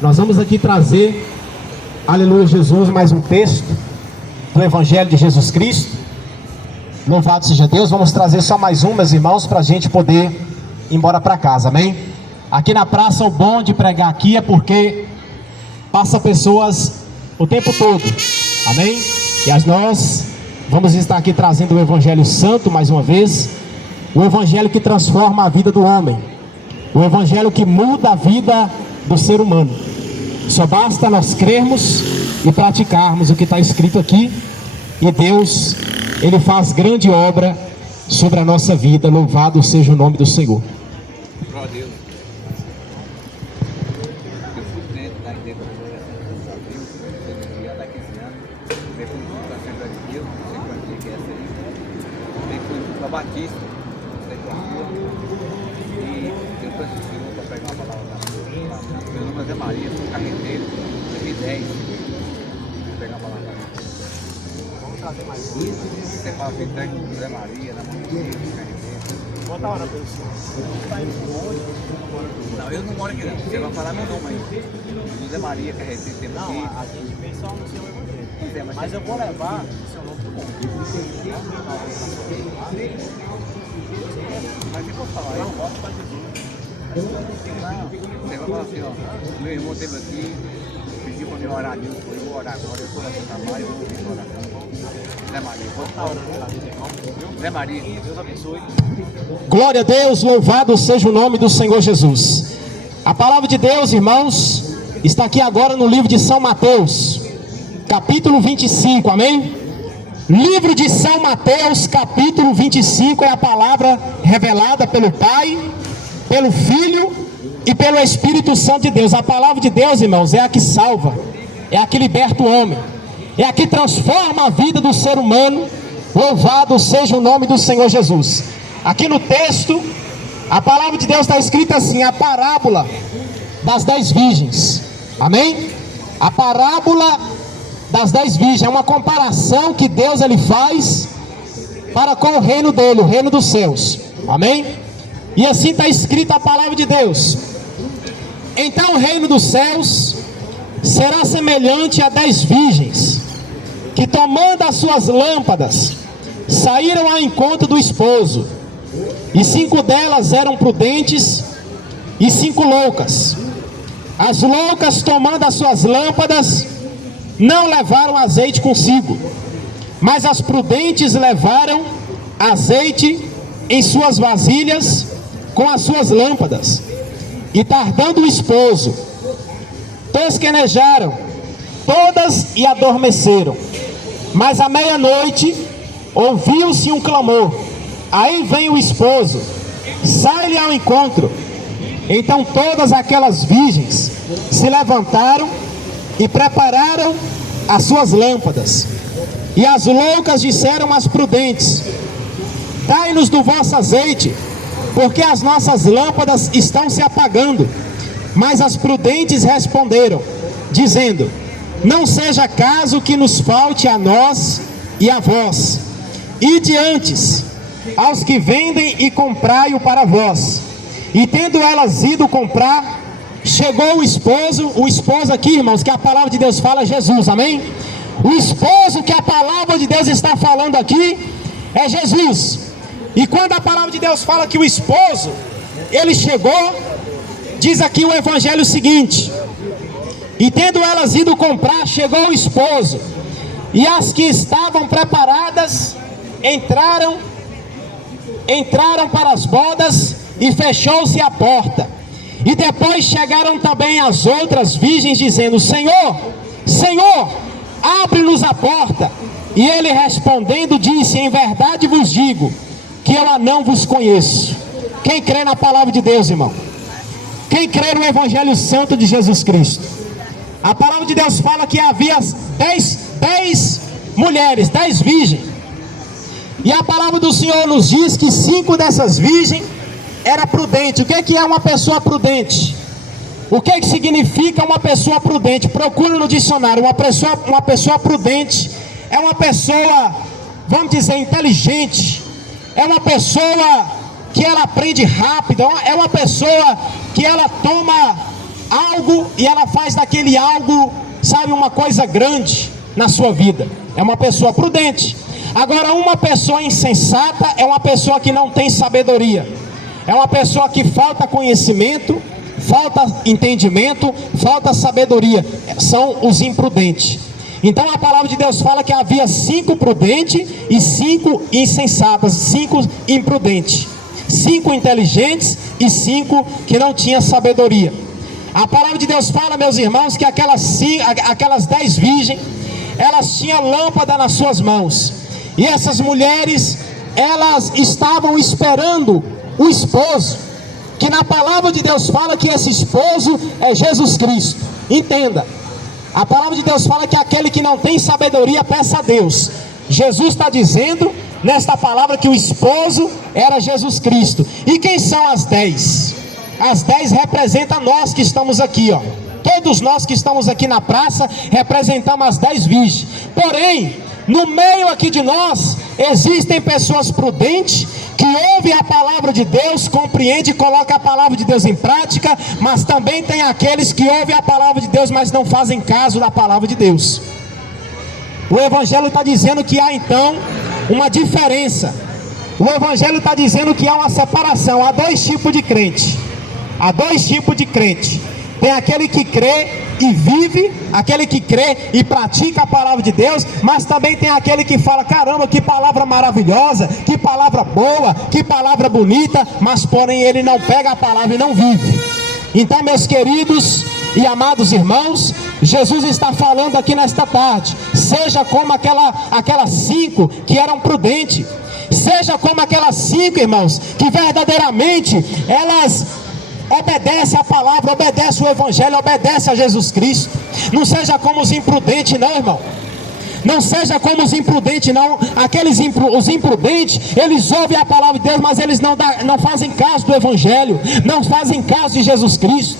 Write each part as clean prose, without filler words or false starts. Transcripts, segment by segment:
Nós vamos aqui trazer, aleluia Jesus, mais um texto do Evangelho de Jesus Cristo. Louvado seja Deus. Vamos trazer só mais um, meus irmãos, para a gente poder ir embora para casa, amém? Aqui na praça, o bom de pregar aqui é porque passa pessoas o tempo todo, amém? E nós vamos estar aqui trazendo o Evangelho Santo mais uma vez, o Evangelho que transforma a vida do homem, o Evangelho que muda a vida do ser humano. Só basta nós crermos e praticarmos o que está escrito aqui, e Deus, Ele faz grande obra sobre a nossa vida. Louvado seja o nome do Senhor. Glória a Deus. Eu fui dentro da igreja há 15 anos, depois fui para a Assembleia de Deus, não sei quanto dia que é essa aí, depois fui para Batista, não sei quanto rua, e depois o Senhor para pegar uma palavra da rua. Meu nome é Zé Maria, sou carreteiro, 2010, vou pegar a palavra da rua. Vamos trazer mais um. Você fala que entrega o Zé Maria, na mão de Deus, carreteiro. Bota a hora pelo Senhor. Não, eu não moro aqui não. Você vai falar meu nome aí. José Maria, carreteiro, tem aqui. Não, a gente vem só no seu evangelho. Pois é, Mas eu vou levar o seu nome pro mundo. Mas você pode falar aí? Não, volta para Jesus. Não, você vai falar assim, ó. Meu irmão esteve aqui, pediu para me orar a Deus. Eu vou orar agora, eu estou lá no trabalho, eu vou ouvir a oração. Zé Maria, pode falar. Zé Maria. Deus abençoe. Glória a Deus, louvado seja o nome do Senhor Jesus. A palavra de Deus, irmãos, está aqui agora no livro de São Mateus, capítulo 25, amém? Livro de São Mateus, capítulo 25, é a palavra revelada pelo Pai, pelo Filho e pelo Espírito Santo de Deus. A palavra de Deus, irmãos, é a que salva, é a que liberta o homem, é a que transforma a vida do ser humano. Louvado seja o nome do Senhor Jesus. Aqui no texto, a palavra de Deus está escrita assim: a parábola das 10 virgens, amém? A parábola das 10 virgens é uma comparação que Deus ele faz para com o reino dele, o reino dos céus, amém? E assim está escrita a palavra de Deus: então o reino dos céus será semelhante a 10 virgens, que tomando as suas lâmpadas, saíram ao encontro do esposo, e 5 delas eram prudentes e 5 loucas. As loucas, tomando as suas lâmpadas, não levaram azeite consigo, mas as prudentes levaram azeite em suas vasilhas com as suas lâmpadas. E tardando o esposo, tosquenejaram todas e adormeceram. Mas à meia-noite ouviu-se um clamor: aí vem o esposo, sai-lhe ao encontro. Então todas aquelas virgens se levantaram e prepararam as suas lâmpadas. E as loucas disseram às prudentes: dai-nos do vosso azeite, porque as nossas lâmpadas estão se apagando. Mas as prudentes responderam, dizendo: não seja caso que nos falte a nós e a vós. Ide antes aos que vendem e comprai-o para vós. E tendo elas ido comprar, chegou o esposo aqui, irmãos, que a palavra de Deus fala é Jesus, amém? O esposo que a palavra de Deus está falando aqui é Jesus. E quando a palavra de Deus fala que o esposo, ele chegou, diz aqui o evangelho seguinte: e tendo elas ido comprar, chegou o esposo, e as que estavam preparadas entraram para as bodas, e fechou-se a porta. E depois chegaram também as outras virgens, dizendo: Senhor, Senhor, abre-nos a porta. E ele respondendo disse: em verdade vos digo que eu não vos conheço. Quem crê na palavra de Deus, irmão? Quem crê no Evangelho Santo de Jesus Cristo? A palavra de Deus fala que havia 10 mulheres, 10 virgens. E a palavra do Senhor nos diz que 5 dessas virgens era prudente. O que é uma pessoa prudente? O que significa uma pessoa prudente? Procure no dicionário. Uma pessoa prudente é uma pessoa, vamos dizer, inteligente. É uma pessoa que ela aprende rápido. É uma pessoa que ela toma algo e ela faz daquele algo, sabe, uma coisa grande na sua vida. É uma pessoa prudente. Agora, uma pessoa insensata é uma pessoa que não tem sabedoria. É uma pessoa que falta conhecimento, falta entendimento, falta sabedoria. São os imprudentes. Então a palavra de Deus fala que havia 5 prudentes e 5 insensatas, 5 imprudentes, 5 inteligentes e 5 que não tinham sabedoria. A palavra de Deus fala, meus irmãos, que aquelas 10 virgens, elas tinham lâmpada nas suas mãos. E essas mulheres, elas estavam esperando o esposo, que na palavra de Deus fala que esse esposo é Jesus Cristo. Entenda, a palavra de Deus fala que aquele que não tem sabedoria, peça a Deus. Jesus está dizendo nesta palavra que o esposo era Jesus Cristo. E quem são as 10? As 10 representam nós que estamos aqui, ó. Todos nós que estamos aqui na praça representamos as 10 virgens. Porém, no meio aqui de nós existem pessoas prudentes que ouvem a palavra de Deus, compreendem e colocam a palavra de Deus em prática, mas também tem aqueles que ouvem a palavra de Deus, mas não fazem caso da palavra de Deus. O Evangelho está dizendo que há então uma diferença. O Evangelho está dizendo que há uma separação. Há 2 tipos de crente. Há 2 tipos de crente. Tem aquele que crê e vive, aquele que crê e pratica a palavra de Deus, mas também tem aquele que fala: caramba, que palavra maravilhosa, que palavra boa, que palavra bonita, mas porém ele não pega a palavra e não vive. Então, meus queridos e amados irmãos, Jesus está falando aqui nesta tarde: seja como aquelas 5 que eram prudentes, seja como aquelas 5, irmãos, que verdadeiramente elas obedece a palavra, obedece o Evangelho, obedece a Jesus Cristo. Não seja como os imprudentes, não, irmão. Não seja como os imprudentes, não. Os imprudentes, eles ouvem a palavra de Deus, mas eles não fazem caso do Evangelho, não fazem caso de Jesus Cristo.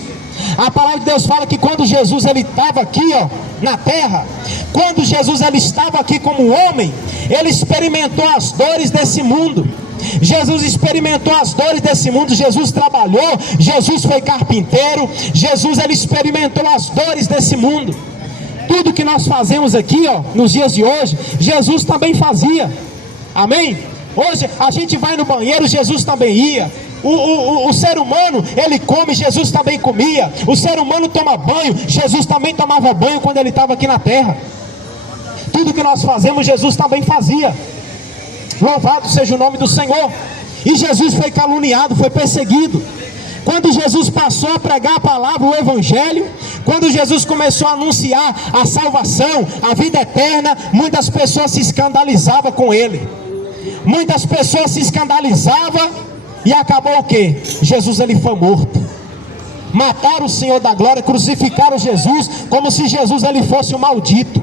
A palavra de Deus fala que quando Jesus ele estava aqui, ó, na terra, quando Jesus ele estava aqui como homem, ele experimentou as dores desse mundo. Jesus experimentou as dores desse mundo. Jesus trabalhou, Jesus foi carpinteiro, Jesus ele experimentou as dores desse mundo. Tudo que nós fazemos aqui, ó, nos dias de hoje, Jesus também fazia. Amém? Hoje a gente vai no banheiro, Jesus também ia. O ser humano, ele come, Jesus também comia. O ser humano toma banho, Jesus também tomava banho quando ele estava aqui na terra. Tudo que nós fazemos, Jesus também fazia. Louvado seja o nome do Senhor. E Jesus foi caluniado, foi perseguido. Quando Jesus passou a pregar a palavra, o Evangelho, quando Jesus começou a anunciar a salvação, a vida eterna, muitas pessoas se escandalizavam com ele. Muitas pessoas se escandalizavam e acabou o quê? Jesus ele foi morto. Mataram o Senhor da glória, crucificaram Jesus como se Jesus ele fosse um maldito.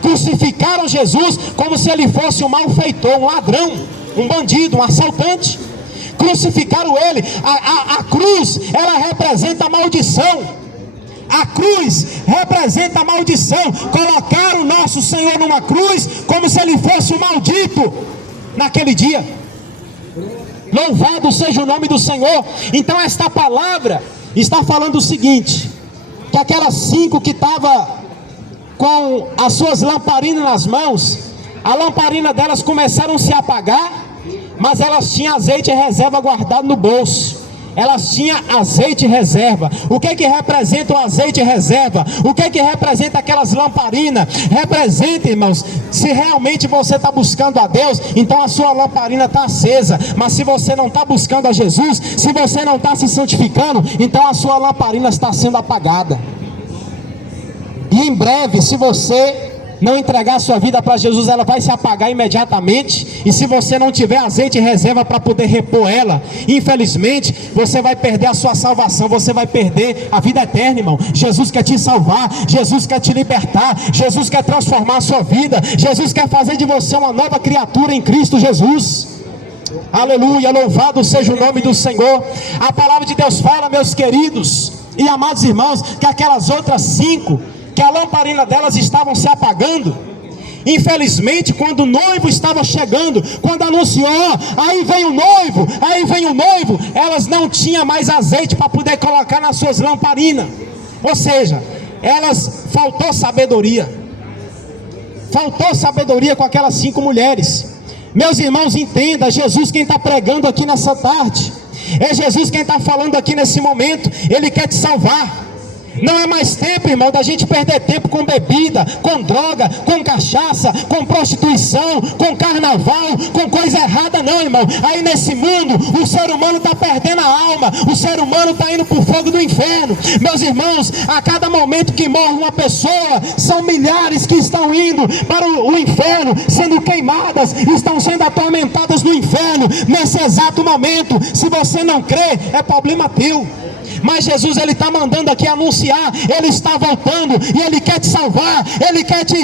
Crucificaram Jesus como se ele fosse um malfeitor, um ladrão, um bandido, um assaltante. Crucificaram ele. A cruz, ela representa a maldição. A cruz representa a maldição. Colocaram o nosso Senhor numa cruz como se ele fosse um maldito naquele dia. Louvado seja o nome do Senhor. Então esta palavra está falando o seguinte: que aquelas 5 que estavam com as suas lamparinas nas mãos, a lamparina delas começaram a se apagar, mas elas tinham azeite em reserva guardado no bolso. Elas tinham azeite em reserva. O que que representa o azeite em reserva? O que que representa aquelas lamparinas? Representa, irmãos, se realmente você está buscando a Deus, então a sua lamparina está acesa. Mas se você não está buscando a Jesus, se você não está se santificando, então a sua lamparina está sendo apagada. E em breve, se você não entregar a sua vida para Jesus, ela vai se apagar imediatamente. E se você não tiver azeite em reserva para poder repor ela, infelizmente, você vai perder a sua salvação, você vai perder a vida eterna, irmão. Jesus quer te salvar, Jesus quer te libertar, Jesus quer transformar a sua vida, Jesus quer fazer de você uma nova criatura em Cristo Jesus. Aleluia, louvado seja o nome do Senhor. A palavra de Deus fala, meus queridos e amados irmãos, que aquelas outras 5, que a lamparina delas estavam se apagando, Infelizmente, quando o noivo estava chegando, quando anunciou, aí vem o noivo, elas não tinham mais azeite para poder colocar nas suas lamparinas. Ou seja, faltou sabedoria com aquelas 5 mulheres. Meus irmãos, entenda, Jesus quem está pregando aqui nessa tarde, é Jesus quem está falando aqui nesse momento. Ele quer te salvar. Não é mais tempo, irmão, da gente perder tempo com bebida, com droga, com cachaça, com prostituição, com carnaval, com coisa errada, não, irmão. Aí nesse mundo, o ser humano está perdendo a alma, o ser humano está indo para o fogo do inferno. Meus irmãos, a cada momento que morre uma pessoa, são milhares que estão indo para o inferno, sendo queimadas, estão sendo atormentadas no inferno, nesse exato momento. Se você não crê, é problema teu. Mas Jesus, ele está mandando aqui anunciar, ele está voltando e ele quer te salvar, ele quer te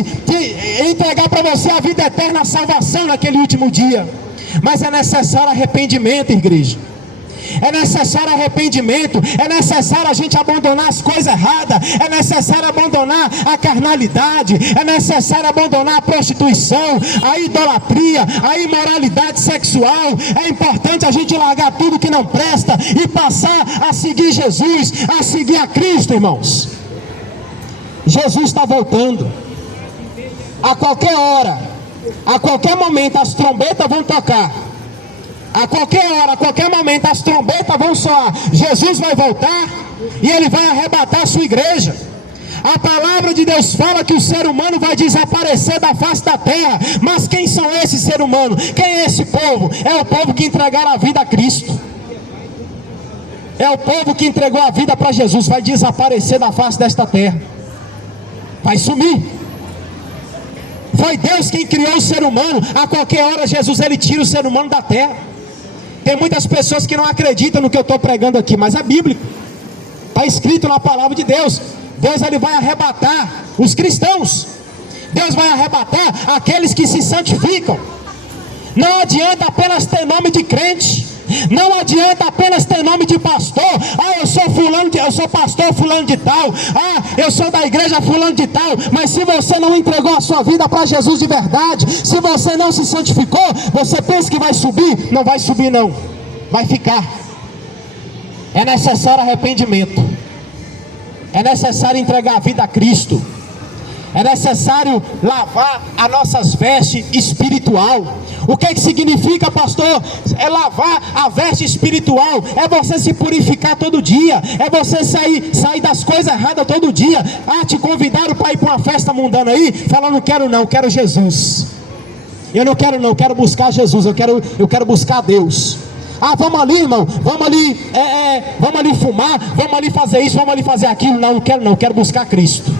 entregar para você a vida eterna, a salvação naquele último dia. Mas é necessário arrependimento, igreja. É necessário arrependimento, é necessário a gente abandonar as coisas erradas, é necessário abandonar a carnalidade, é necessário abandonar a prostituição, a idolatria, a imoralidade sexual. É importante a gente largar tudo que não presta e passar a seguir Jesus, a seguir a Cristo, irmãos. Jesus está voltando. A qualquer hora, a qualquer momento as trombetas vão tocar. A qualquer hora, a qualquer momento as trombetas vão soar. Jesus vai voltar e ele vai arrebatar a sua igreja. A palavra de Deus fala que o ser humano vai desaparecer da face da terra. Mas quem são esses seres humanos? Quem é esse povo? É o povo que entregaram a vida a Cristo. É o povo que entregou a vida para Jesus. Vai desaparecer da face desta terra. Vai sumir. Foi Deus quem criou o ser humano. A qualquer hora Jesus, ele tira o ser humano da terra. Tem muitas pessoas que não acreditam no que eu estou pregando aqui, mas é bíblico. Está escrito na palavra de Deus. Deus, ele vai arrebatar os cristãos. Deus vai arrebatar aqueles que se santificam. Não adianta apenas ter nome de crente. Não adianta apenas ter nome de pastor. Eu sou pastor fulano de tal. Eu sou da igreja fulano de tal. Mas se você não entregou a sua vida para Jesus de verdade, se você não se santificou, você pensa que vai subir? Não vai subir não, vai ficar. É necessário arrependimento. É necessário entregar a vida a Cristo. É necessário lavar as nossas vestes espiritual. O que significa, pastor? É lavar a veste espiritual. É você se purificar todo dia. É você sair das coisas erradas todo dia. Te convidaram para ir para uma festa mundana aí, falando, não quero não, quero Jesus. Eu não quero não, quero buscar Jesus. Eu quero buscar Deus. Vamos ali, irmão, vamos ali fumar, vamos ali fazer isso, vamos ali fazer aquilo. Não quero não, quero buscar Cristo.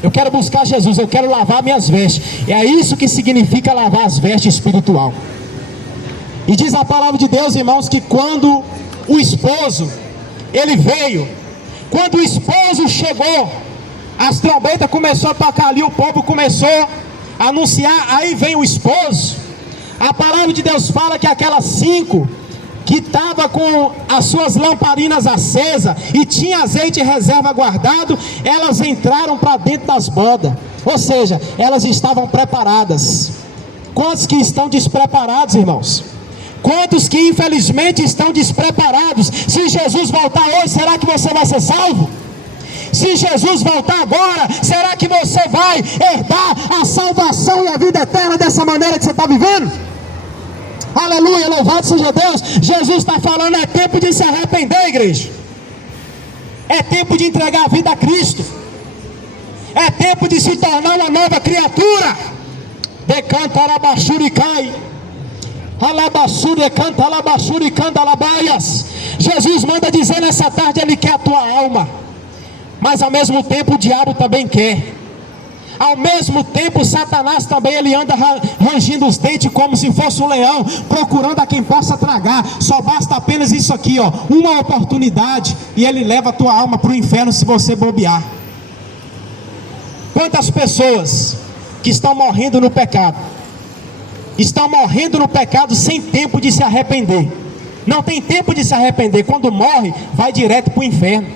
Eu quero buscar Jesus, eu quero lavar minhas vestes. É isso que significa lavar as vestes espiritual. E diz a palavra de Deus, irmãos, que quando o esposo, ele veio, quando o esposo chegou, as trombetas começaram a tocar ali, o povo começou a anunciar, aí vem o esposo. A palavra de Deus fala que aquelas 5 que estava com as suas lamparinas acesas e tinha azeite em reserva guardado, elas entraram para dentro das bodas. Ou seja, elas estavam preparadas. Quantos que estão despreparados, irmãos? Quantos que infelizmente estão despreparados? Se Jesus voltar hoje, será que você vai ser salvo? Se Jesus voltar agora, será que você vai herdar a salvação e a vida eterna dessa maneira que você está vivendo? Aleluia, louvado seja Deus. Jesus está falando, é tempo de se arrepender, igreja. É tempo de entregar a vida a Cristo. É tempo de se tornar uma nova criatura. Decanta alabaxuri cai. Alabaxuri canta, alabaxuri canta, alabaias. Jesus manda dizer nessa tarde, ele quer a tua alma. Mas ao mesmo tempo o diabo também quer. Ao mesmo tempo Satanás também, ele anda rangindo os dentes como se fosse um leão, procurando a quem possa tragar. Só basta apenas isso aqui, uma oportunidade, e ele leva a tua alma para o inferno se você bobear. Quantas pessoas que estão morrendo no pecado, estão morrendo no pecado sem tempo de se arrepender. Não tem tempo de se arrepender. Quando morre, vai direto para o inferno.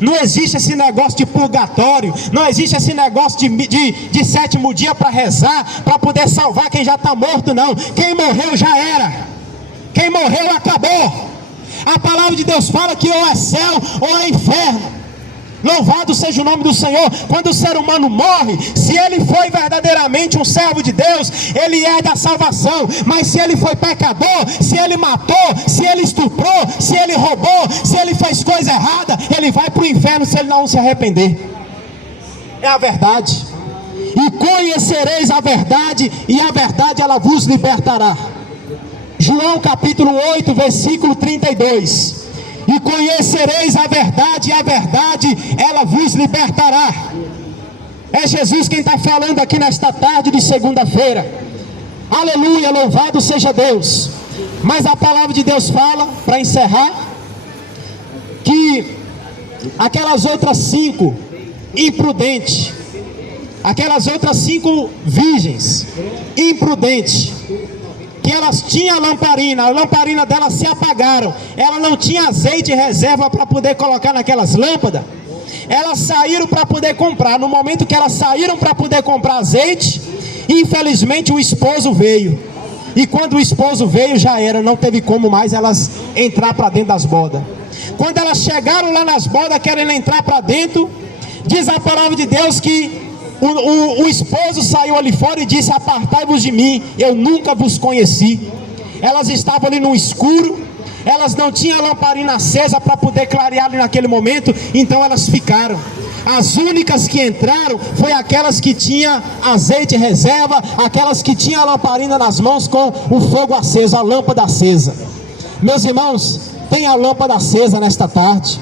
Não existe esse negócio de purgatório, não existe esse negócio de sétimo dia para rezar, para poder salvar quem já está morto, não. Quem morreu já era, quem morreu acabou. A palavra de Deus fala que ou é céu ou é inferno. Louvado seja o nome do Senhor. Quando o ser humano morre, se ele foi verdadeiramente um servo de Deus, ele é da salvação. Mas se ele foi pecador, se ele matou, se ele estuprou, se ele roubou, se ele fez coisa errada, ele vai para o inferno se ele não se arrepender. É a verdade. E conhecereis a verdade, e a verdade ela vos libertará. João capítulo 8, versículo 32. E conhecereis a verdade, e a verdade ela vos libertará. É Jesus quem está falando aqui nesta tarde de segunda-feira. Aleluia, louvado seja Deus. Mas a palavra de Deus fala, para encerrar, que aquelas outras 5 imprudentes, aquelas outras 5 virgens imprudentes, que elas tinham a lamparina delas se apagaram, ela não tinha azeite em reserva para poder colocar naquelas lâmpadas, elas saíram para poder comprar. No momento que elas saíram para poder comprar azeite, infelizmente o esposo veio, e quando o esposo veio já era, não teve como mais elas entrar para dentro das bodas. Quando elas chegaram lá nas bodas querendo entrar para dentro, diz a palavra de Deus que o esposo saiu ali fora e disse: apartai-vos de mim, eu nunca vos conheci. Elas estavam ali no escuro, elas não tinham a lamparina acesa para poder clarear ali naquele momento, então elas ficaram. As únicas que entraram foi aquelas que tinham azeite em reserva, aquelas que tinham a lamparina nas mãos com o fogo aceso, a lâmpada acesa. Meus irmãos, tem a lâmpada acesa nesta tarde.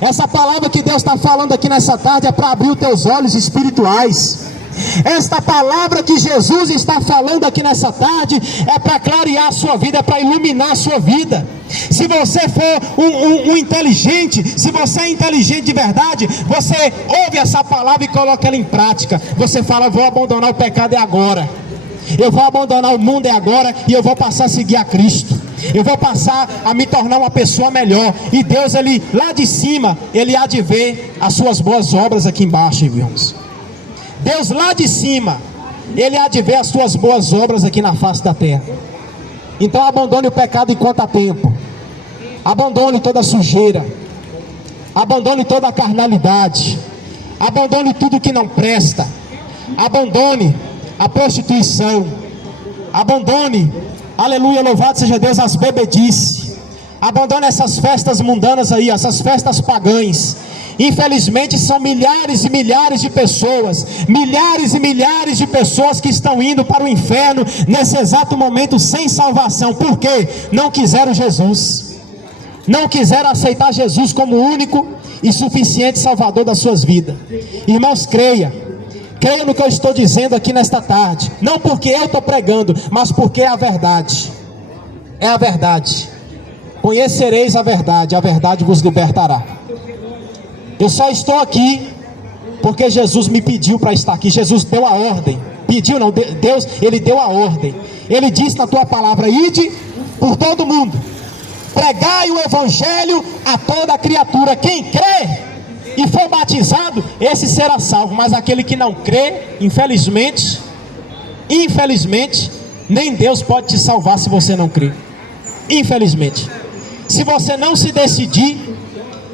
Essa palavra que Deus está falando aqui nessa tarde é para abrir os teus olhos espirituais. Esta palavra que Jesus está falando aqui nessa tarde é para clarear a sua vida, é para iluminar a sua vida. Se você for um inteligente, se você é inteligente de verdade, você ouve essa palavra e coloca ela em prática. Você fala: vou abandonar o pecado é agora, eu vou abandonar o mundo é agora, e eu vou passar a seguir a Cristo, eu vou passar a me tornar uma pessoa melhor. E Deus, ele lá de cima, ele há de ver as suas boas obras aqui embaixo, irmãos. Deus lá de cima, ele há de ver as suas boas obras aqui na face da terra. Então abandone o pecado enquanto há tempo. Abandone toda a sujeira, abandone toda a carnalidade, abandone tudo que não presta, abandone a prostituição, abandone, aleluia, louvado seja Deus, as bebedices, abandone essas festas mundanas aí, essas festas pagãs. Infelizmente são milhares e milhares de pessoas, milhares e milhares de pessoas que estão indo para o inferno nesse exato momento sem salvação. Por quê? Não quiseram Jesus, não quiseram aceitar Jesus como único e suficiente Salvador das suas vidas. Irmãos, creia no que eu estou dizendo aqui nesta tarde, não porque eu estou pregando, mas porque é a verdade. É a verdade. Conhecereis a verdade vos libertará. Eu só estou aqui porque Jesus me pediu para estar aqui. Jesus deu a ordem. Pediu não, Deus, ele deu a ordem. Ele disse na tua palavra: ide por todo mundo, pregai o evangelho a toda criatura. Quem crê e for batizado, esse será salvo. Mas aquele que não crê, infelizmente, nem Deus pode te salvar se você não crê. Infelizmente, se você não se decidir,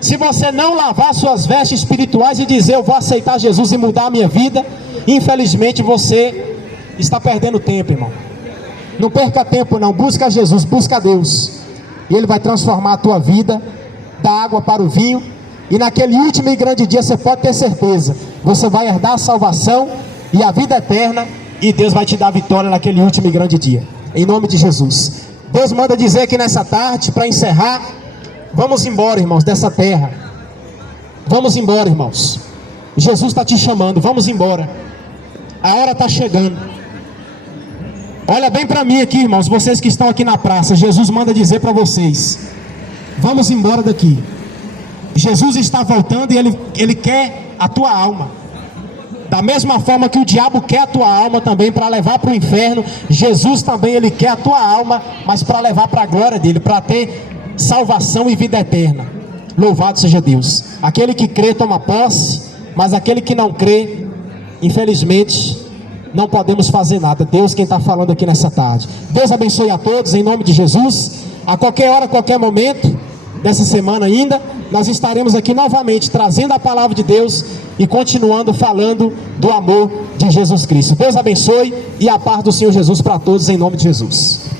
se você não lavar suas vestes espirituais e dizer: eu vou aceitar Jesus e mudar a minha vida, infelizmente você está perdendo tempo, irmão. Não perca tempo não, busca Jesus, busca Deus, e Ele vai transformar a tua vida da água para o vinho. E naquele último e grande dia você pode ter certeza, você vai herdar a salvação e a vida eterna, e Deus vai te dar vitória naquele último e grande dia, em nome de Jesus. Deus manda dizer aqui nessa tarde, para encerrar: vamos embora, irmãos, dessa terra. Vamos embora, irmãos. Jesus está te chamando, vamos embora. A hora está chegando. Olha bem para mim aqui, irmãos, vocês que estão aqui na praça. Jesus manda dizer para vocês: vamos embora daqui. Jesus está voltando e Ele quer a tua alma. Da mesma forma que o diabo quer a tua alma também para levar para o inferno, Jesus também, Ele quer a tua alma, mas para levar para a glória dEle, para ter salvação e vida eterna. Louvado seja Deus. Aquele que crê toma posse, mas aquele que não crê, infelizmente, não podemos fazer nada. Deus quem está falando aqui nessa tarde. Deus abençoe a todos em nome de Jesus. A qualquer hora, a qualquer momento dessa semana ainda, nós estaremos aqui novamente trazendo a palavra de Deus e continuando falando do amor de Jesus Cristo. Deus abençoe e a paz do Senhor Jesus para todos em nome de Jesus.